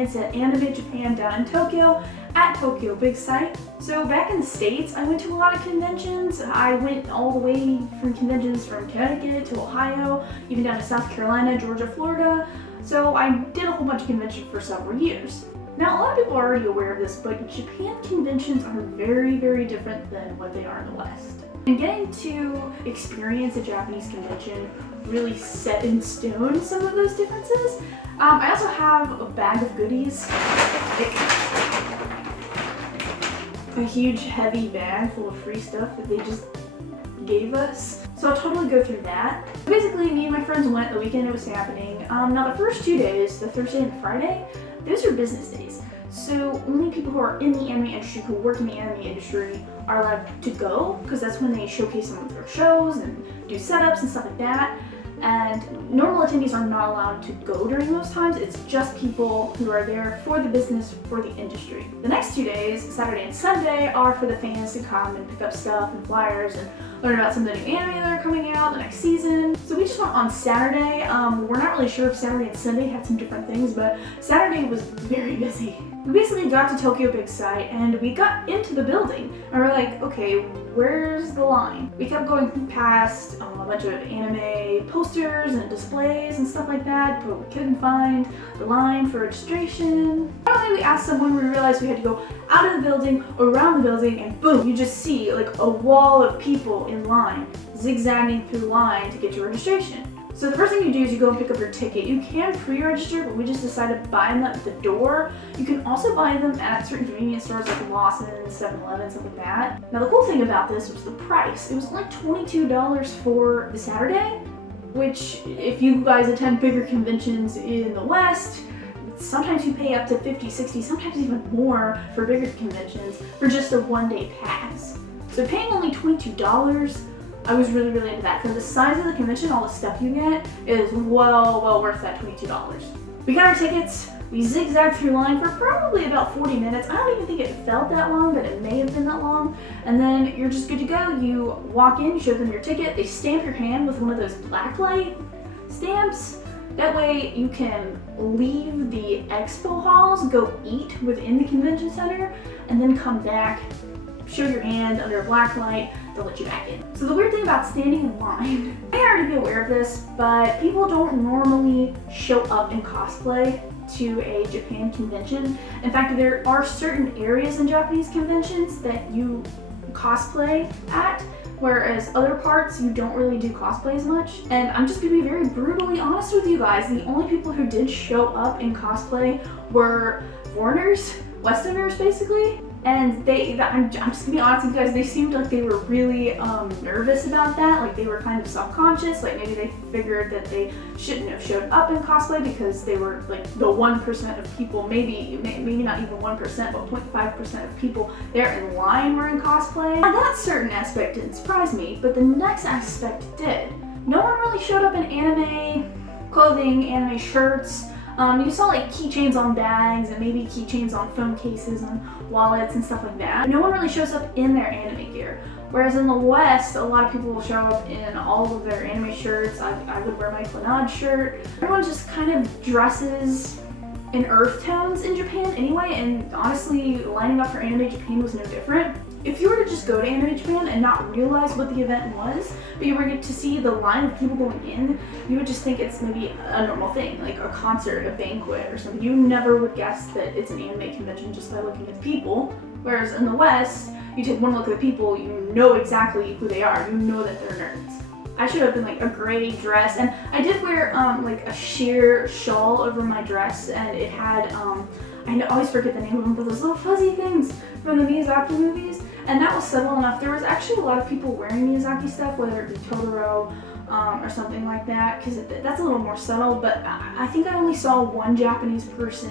experience at Anime Japan down in Tokyo at Tokyo Big Sight. So back in the States, I went to a lot of conventions. I went all the way from conventions from Connecticut to Ohio, even down to South Carolina, Georgia, Florida. So I did a whole bunch of conventions for several years. Now, a lot of people are already aware of this, but Japan conventions are very, very different than what they are in the West. And getting to experience a Japanese convention really set in stone some of those differences. I also have a bag of goodies, a huge heavy bag full of free stuff that they just gave us. So I'll totally go through that. Basically, me and my friends went the weekend it was happening. Now the first 2 days, the Thursday and Friday, those are business days. So only people who are in the anime industry, who work in the anime industry, are allowed to go, because that's when they showcase some of their shows and do setups and stuff like that. And normal attendees are not allowed to go during those times. It's just people who are there for the business, for the industry. The next 2 days, Saturday and Sunday, are for the fans to come and pick up stuff and flyers and learn about some of the new anime that are coming out the next season. So we just went on Saturday. We're not really sure if Saturday and Sunday had some different things, but Saturday was very busy. We basically got to Tokyo Big Sight and we got into the building and we're like, okay, where's the line? We kept going past a bunch of anime posters and displays and stuff like that, but we couldn't find the line for registration. Finally, we asked someone, we realized we had to go out of the building, around the building, and boom, you just see like a wall of people in line, zigzagging through the line to get your registration. So the first thing you do is you go and pick up your ticket. You can pre-register, but we just decided to buy them at the door. You can also buy them at certain convenience stores like Lawson's, 7-Eleven, stuff like that. Now the cool thing about this was the price. It was only $22 for the Saturday, which if you guys attend bigger conventions in the West, sometimes you pay up to $50, $60, sometimes even more for bigger conventions for just a 1-day pass. So paying only $22, I was really into that. For the size of the convention, all the stuff you get is well worth that $22. We got our tickets, we zigzagged through line for probably about 40 minutes. I don't even think it felt that long, but it may have been that long. And then you're just good to go. You walk in, you show them your ticket, they stamp your hand with one of those blacklight stamps. That way you can leave the expo halls, go eat within the convention center, and then come back, show your hand under a black light, they'll let you back in. So the weird thing about standing in line, I already be aware of this, but people don't normally show up in cosplay to a Japan convention. In fact, there are certain areas in Japanese conventions that you cosplay at, whereas other parts you don't really do cosplay as much. And I'm just gonna be very brutally honest with you guys, the only people who did show up in cosplay were foreigners, Westerners basically. And I'm just gonna be honest with you guys, they seemed like they were really nervous about that, like they were kind of self-conscious, like maybe they figured that they shouldn't have showed up in cosplay because they were like the 1% of people, maybe not even 1%, but 0.5% of people there in line were in cosplay. Now that certain aspect didn't surprise me, but the next aspect did. No one really showed up in anime clothing, anime shirts. You saw like keychains on bags and maybe keychains on phone cases and wallets and stuff like that. No one really shows up in their anime gear. Whereas in the West, a lot of people will show up in all of their anime shirts. I would wear my MacLeod shirt. Everyone just kind of dresses in earth tones in Japan anyway, and honestly, lining up for Anime Japan was no different. If you were to just go to Anime Japan and not realize what the event was, but you were to see the line of people going in, you would just think it's maybe a normal thing, like a concert, a banquet or something. You never would guess that it's an anime convention just by looking at the people. Whereas in the West, you take one look at the people, you know exactly who they are, you know that they're nerds. I showed up in like a gray dress, and I did wear like a sheer shawl over my dress, and it had, I always forget the name of them, but those little fuzzy things from the Miyazaki movies. And that was subtle enough. There was actually a lot of people wearing Miyazaki stuff, whether it be Totoro or something like that, because that's a little more subtle. But I think I only saw one Japanese person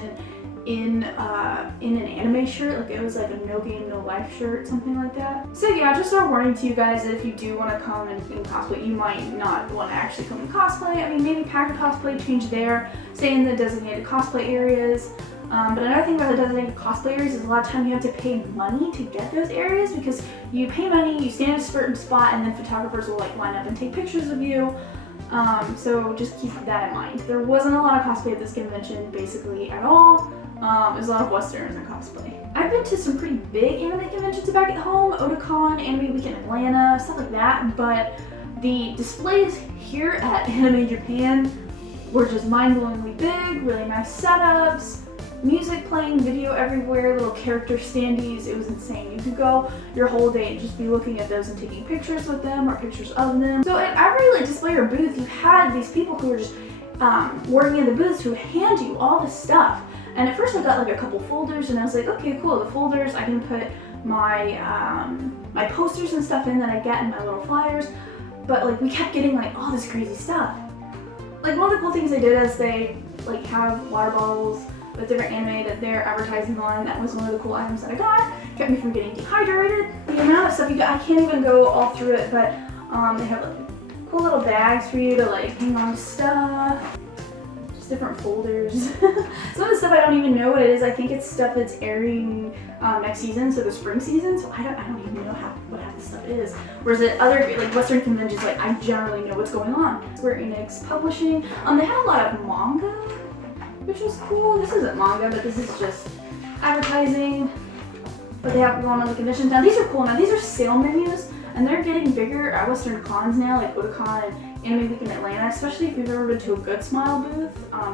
in an anime shirt, like it was like a no game, no life shirt, something like that. So yeah, just a warning to you guys that if you do want to come in cosplay, you might not want to actually come in cosplay. I mean, maybe pack a cosplay, change there, stay in the designated cosplay areas. But another thing about the designated cosplay areas is a lot of time you have to pay money to get those areas, because you pay money, you stand in a certain spot, and then photographers will like line up and take pictures of you. So just keep that in mind. There wasn't a lot of cosplay at this convention, basically at all. There's a lot of Westerners in cosplay. I've been to some pretty big anime conventions back at home, Otakon, Anime Week in Atlanta, stuff like that, but the displays here at Anime Japan were just mind-blowingly big, really nice setups, music playing, video everywhere, little character standees. It was insane. You could go your whole day and just be looking at those and taking pictures with them or pictures of them. So at every display or booth, you had these people who were just working in the booths who would hand you all this stuff. And at first I got a couple folders and I was like, okay, cool, the folders, I can put my my posters and stuff in that I get in my little flyers. But we kept getting all this crazy stuff. One of the cool things they did is they have water bottles with different anime that they're advertising on. That was one of the cool items that I got. Kept me from getting dehydrated. The amount of stuff you got, I can't even go all through it, but they have cool little bags for you to hang on to stuff. Just different folders. Some of the stuff I don't even know what it is. I think it's stuff that's airing next season, so the spring season. So I don't even know what half the stuff is. Whereas at other Western conventions, I generally know what's going on. Square Enix Publishing. They had a lot of manga, which was cool. This isn't manga, but this is just advertising. But they have going on the conventions. Now these are cool. Now these are sale menus, and they're getting bigger at Western cons now, like Otakon and Anime Week in Atlanta, especially if you've ever been to a Good Smile booth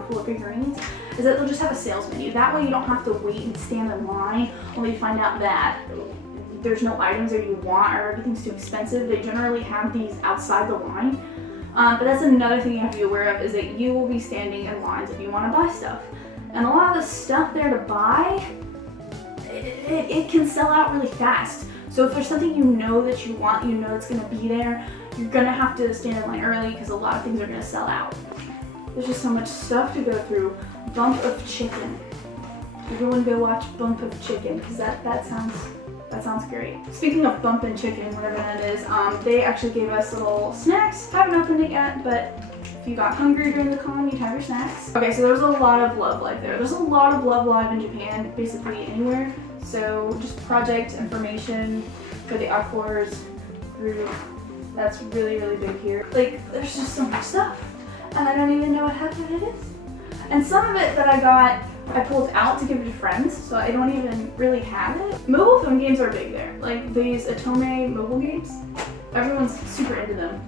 full of figurines, is that they'll just have a sales menu. That way you don't have to wait and stand in line only to find out that there's no items that you want or everything's too expensive. They generally have these outside the line. But that's another thing you have to be aware of, is that you will be standing in lines if you want to buy stuff. And a lot of the stuff there to buy, it can sell out really fast. So if there's something that you want, it's going to be there, you're going to have to stand in line early because a lot of things are going to sell out. There's just so much stuff to go through. Bump of Chicken. Everyone go watch Bump of Chicken because that sounds great. Speaking of Bump and Chicken, whatever that is, they actually gave us little snacks. Haven't opened it yet, but if you got hungry during the con, you'd have your snacks. Okay, so there's a lot of Love Live there. There's a lot of Love Live in Japan, basically anywhere. So just project information for the Aquars group. That's really, really big here. There's just so much stuff, and I don't even know what half of it is. And some of it that I got, I pulled out to give to friends, so I don't even really have it. Mobile phone games are big there. These Otome mobile games, everyone's super into them.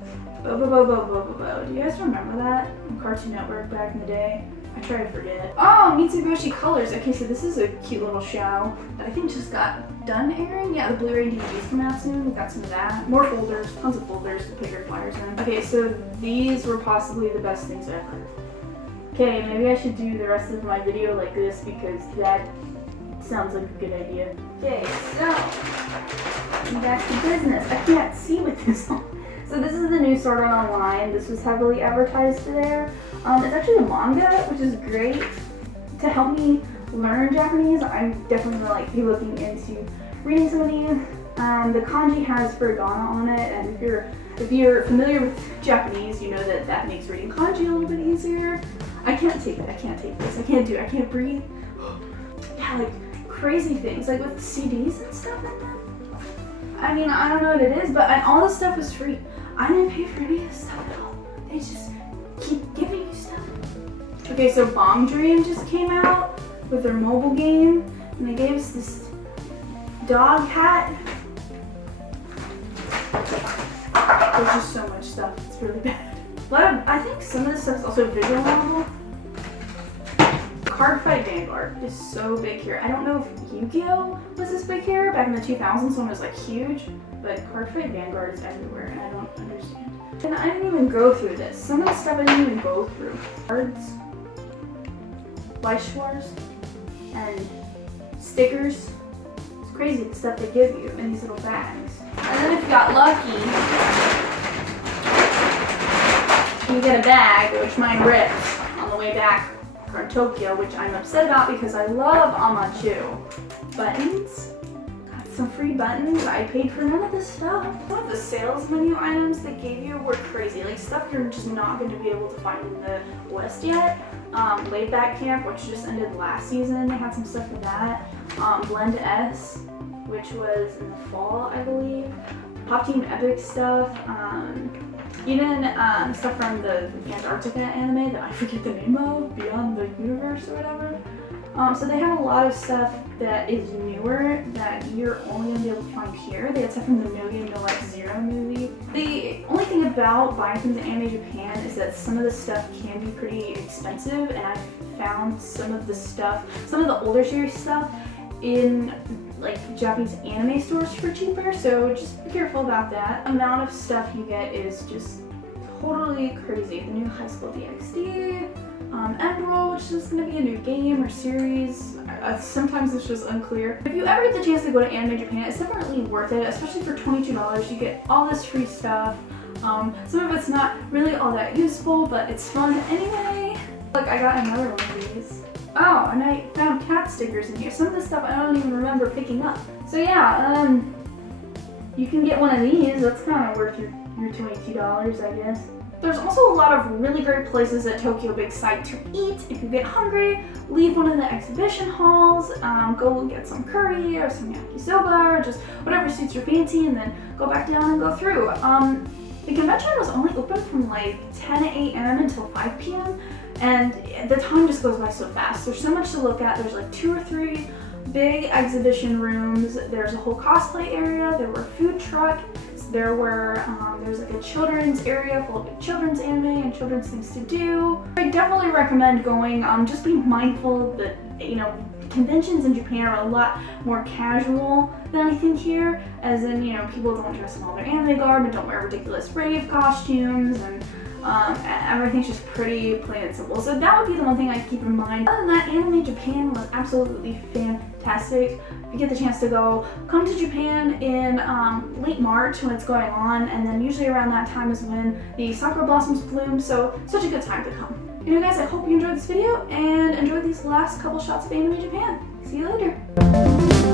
Bo. Do you guys remember that on Cartoon Network back in the day? I try to forget. Oh, Mitsubishi Colors. Okay, so this is a cute little show that I think just got done airing. Yeah, the Blu-ray DVDs come out soon. We got some of that. More folders, tons of folders to put your flyers in. Okay, so these were possibly the best things ever. Okay, maybe I should do the rest of my video like this because that sounds like a good idea. Okay, so back to business. I can't see with this on. So this is the new Sword Art Online. This was heavily advertised there. It's actually a manga, which is great to help me learn Japanese. I definitely will be looking into reading some of these. The kanji has hiragana on it, and if you're familiar with Japanese, you know that makes reading kanji a little bit easier. I can't take this. I can't breathe. Yeah, crazy things, with CDs and stuff like that. I mean, I don't know what it is, but all this stuff is free. I didn't pay for any of this stuff at all. They just keep giving you stuff. Okay, so Bomb Dream just came out with their mobile game, and they gave us this dog hat. There's just so much stuff. It's really bad. I think some of this stuff is also visual novel. Card Fight Vanguard is so big here. I don't know if Yu-Gi-Oh! Was this big here back in the 2000s when it was huge, but Card Fight Vanguard is everywhere and I don't understand. And I didn't even go through this. Some of the stuff I didn't even go through. Cards, Weishwars, and stickers. It's crazy the stuff they give you in these little bags. And then if you got lucky, you get a bag, which mine ripped on the way back from Tokyo, which I'm upset about because I love Amachu. Buttons, got some free buttons. I paid for none of this stuff. Some of the sales menu items they gave you were crazy, stuff you're just not going to be able to find in the West yet. Laid Back Camp, which just ended last season, they had some stuff for that. Blend S, which was in the fall, I believe. Pop Team Epic stuff. Even stuff from the Antarctica anime that I forget the name of, Beyond the Universe or whatever. So they have a lot of stuff that is newer that you're only going to be able to find here. They had stuff from the No Game No Life Zero movie. The only thing about buying things in Anime Japan is that some of the stuff can be pretty expensive, and I've found some of the older series stuff in like Japanese anime stores for cheaper, so just be careful about that. The amount of stuff you get is just totally crazy. The new High School DxD, Emerald, which is going to be a new game or series. Sometimes it's just unclear. If you ever get the chance to go to Anime Japan, it's definitely worth it, especially for $22. You get all this free stuff. Some of it's not really all that useful, but it's fun anyway. Look, I got another one of these. Oh, and I found cat stickers in here. Some of this stuff I don't even remember picking up. So yeah, you can get one of these. That's kind of worth your $22, I guess. There's also a lot of really great places at Tokyo Big Sight to eat. If you get hungry, leave one of the exhibition halls, go get some curry or some yakisoba or just whatever suits your fancy, and then go back down and go through. The convention was only open from like 10 a.m. until 5 p.m. and the time just goes by so fast. There's so much to look at. There's like 2 or 3 big exhibition rooms. There's a whole cosplay area. There were food trucks. There's like a children's area full of children's anime and children's things to do. I definitely recommend going. Just be mindful that, you know, conventions in Japan are a lot more casual than I think here, as in, you know, people don't dress in all their anime garb and don't wear ridiculous rave costumes, and everything's just pretty plain and simple. So that would be the one thing I keep in mind. Other than that, Anime Japan was absolutely fantastic. If you get the chance to go, come to Japan in late March when it's going on, and then usually around that time is when the sakura blossoms bloom, so such a good time to come. Anyway guys, I hope you enjoyed this video and enjoyed these last couple shots of Anime Japan. See you later.